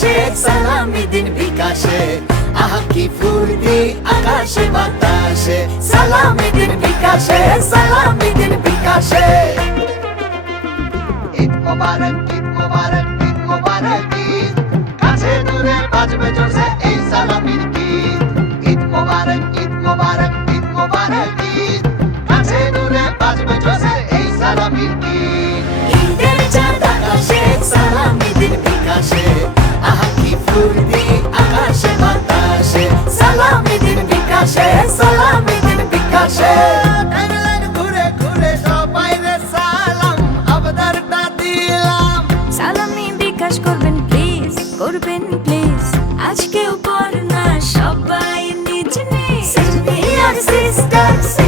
আকাশে সালামি দিন বিকাশে আহা কি ফুর্তি আকাশে বাতাসে সালামি দিন বিকাশে সালামি দিন বিকাশে ঈদ মোবারক ঈদ মোবারক ঈদ মোবারক ঈদ কাছে দূরে বাজবে জোরসে এই সালামির গীত ঈদ মোবারক ঈদ মোবারক ঈদ মোবারক ঈদ কাছে দূরে বাজবে জোরসে এই সালামির গীত ঈদের চাঁদ আকাশে সালামি দিন বিকাশে আহা কি ফুর্তি আকাশে বাতাসে সালামি দিন বিকাশে সালামি দিন বিকাশে ঘুরে ঘুরে সবাই রে সালাম আবদারটা দিলাম সালামি বিকাশ করবেন প্লিজ করবেন প্লিজ আজকে উপর না সবাই নিজ নিজ সিস্টার